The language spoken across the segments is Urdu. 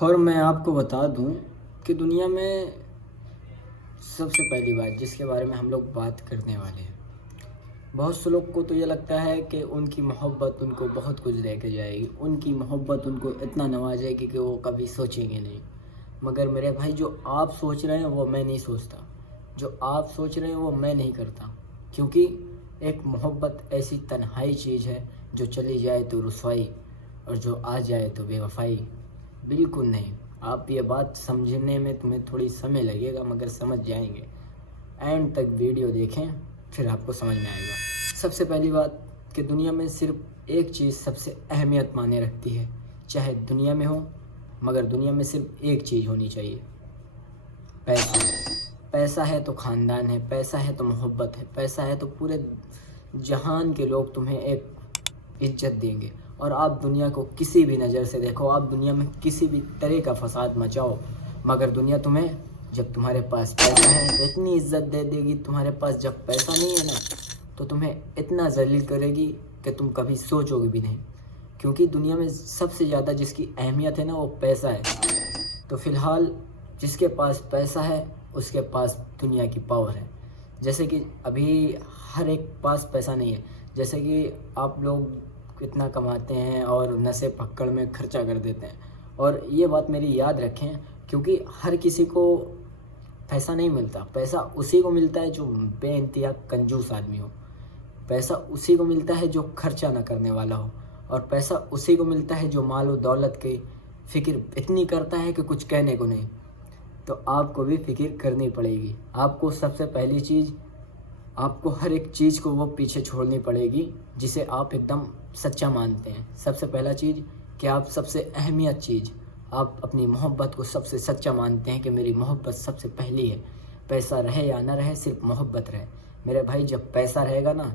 اور میں آپ کو بتا دوں کہ دنیا میں سب سے پہلی بات جس کے بارے میں ہم لوگ بات کرنے والے ہیں، بہت سے لوگ کو تو یہ لگتا ہے کہ ان کی محبت ان کو بہت کچھ دے کے جائے گی، ان کی محبت ان کو اتنا نوازے گی کہ وہ کبھی سوچیں گے نہیں۔ مگر میرے بھائی، جو آپ سوچ رہے ہیں وہ میں نہیں سوچتا، جو آپ سوچ رہے ہیں وہ میں نہیں کرتا، کیونکہ ایک محبت ایسی تنہائی چیز ہے جو چلی جائے تو رسوائی اور جو آ جائے تو بے وفائی۔ بالکل نہیں، آپ یہ بات سمجھنے میں تمہیں تھوڑی سمے لگے گا مگر سمجھ جائیں گے۔ اینڈ تک ویڈیو دیکھیں پھر آپ کو سمجھ میں آئے گا۔ سب سے پہلی بات کہ دنیا میں صرف ایک چیز سب سے اہمیت مانے رکھتی ہے، چاہے دنیا میں ہو، مگر دنیا میں صرف ایک چیز ہونی چاہیے، پیسہ۔ پیسہ ہے تو خاندان ہے، پیسہ ہے تو محبت ہے، پیسہ ہے تو پورے جہان کے لوگ تمہیں ایک عزت دیں گے۔ اور آپ دنیا کو کسی بھی نظر سے دیکھو، آپ دنیا میں کسی بھی طرح کا فساد مچاؤ، مگر دنیا تمہیں جب تمہارے پاس پیسہ ہے تو اتنی عزت دے دے گی، تمہارے پاس جب پیسہ نہیں ہے نا تو تمہیں اتنا ذلیل کرے گی کہ تم کبھی سوچو گے بھی نہیں، کیونکہ دنیا میں سب سے زیادہ جس کی اہمیت ہے نا وہ پیسہ ہے۔ تو فی الحال جس کے پاس پیسہ ہے اس کے پاس دنیا کی پاور ہے۔ جیسے کہ ابھی ہر ایک پاس پیسہ نہیں ہے، جیسے کہ آپ لوگ کتنا کماتے ہیں اور نشے پکڑ میں خرچہ کر دیتے ہیں، اور یہ بات میری یاد رکھیں، کیونکہ ہر کسی کو پیسہ نہیں ملتا۔ پیسہ اسی کو ملتا ہے جو بے انتہا کنجوس آدمی ہو، پیسہ اسی کو ملتا ہے جو خرچہ نہ کرنے والا ہو، اور پیسہ اسی کو ملتا ہے جو مال و دولت کی فکر اتنی کرتا ہے کہ کچھ کہنے کو نہیں۔ تو آپ کو بھی فکر کرنی پڑے گی۔ آپ کو سب سے پہلی چیز، آپ کو ہر ایک چیز کو وہ پیچھے چھوڑنی پڑے گی جسے آپ ایک دم سچا مانتے ہیں۔ سب سے پہلا چیز کہ آپ سب سے اہمیت چیز، آپ اپنی محبت کو سب سے سچا مانتے ہیں کہ میری محبت سب سے پہلی ہے۔ پیسہ رہے یا نہ رہے، صرف محبت رہے۔ میرے بھائی، جب پیسہ رہے گا نا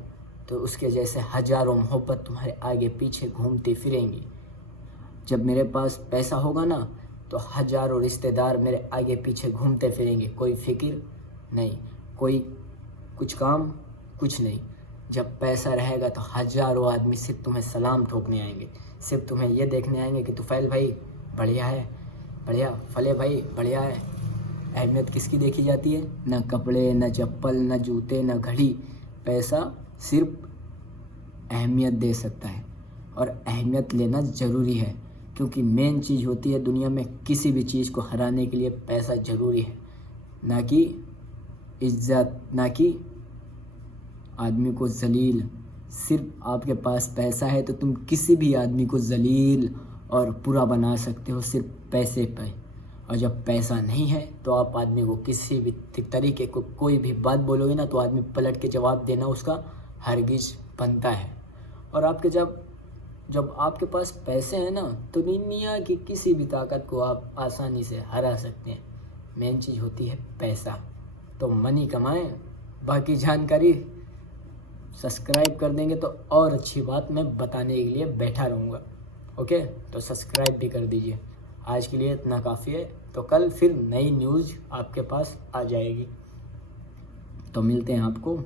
تو اس کے جیسے ہزاروں محبت تمہارے آگے پیچھے گھومتی پھریں گی۔ جب میرے پاس پیسہ ہوگا نا تو ہزاروں رشتہ دار میرے آگے پیچھے گھومتے پھریں گے، کوئی فکر نہیں، کوئی کچھ کام کچھ نہیں۔ جب پیسہ رہے گا تو ہزاروں آدمی صرف تمہیں سلام ٹھوکنے آئیں گے، صرف تمہیں یہ دیکھنے آئیں گے کہ طفیل بھائی بڑھیا ہے، بڑھیا، فلے بھائی بڑھیا ہے۔ اہمیت کس کی دیکھی جاتی ہے؟ نہ کپڑے، نہ چپل، نہ جوتے، نہ گھڑی۔ پیسہ صرف اہمیت دے سکتا ہے، اور اہمیت لینا ضروری ہے، کیونکہ مین چیز ہوتی ہے دنیا میں کسی بھی چیز کو ہرانے کے لیے پیسہ ضروری ہے، نہ کہ عزت، نہ کہ آدمی کو ذلیل۔ صرف آپ کے پاس پیسہ ہے تو تم کسی بھی آدمی کو ذلیل اور برا بنا سکتے ہو، صرف پیسے پہ۔ اور جب پیسہ نہیں ہے تو آپ آدمی کو کسی بھی طریقے کو کوئی بھی بات بولو گے نا تو آدمی پلٹ کے جواب دینا اس کا ہرگز بنتا ہے۔ اور آپ کے جب آپ کے پاس پیسے ہیں نا تو دنیا کی کسی بھی طاقت کو آپ آسانی سے ہرا سکتے ہیں۔ مین چیز ہوتی ہے پیسہ۔ تو منی کمائیں، باقی جانکاری سبسکرائب کر دیں گے تو اور اچھی بات میں بتانے کے لیے بیٹھا رہوں گا۔ اوکے، تو سبسکرائب بھی کر دیجئے۔ آج کے لیے اتنا کافی ہے، تو کل پھر نئی نیوز آپ کے پاس آ جائے گی۔ تو ملتے ہیں آپ کو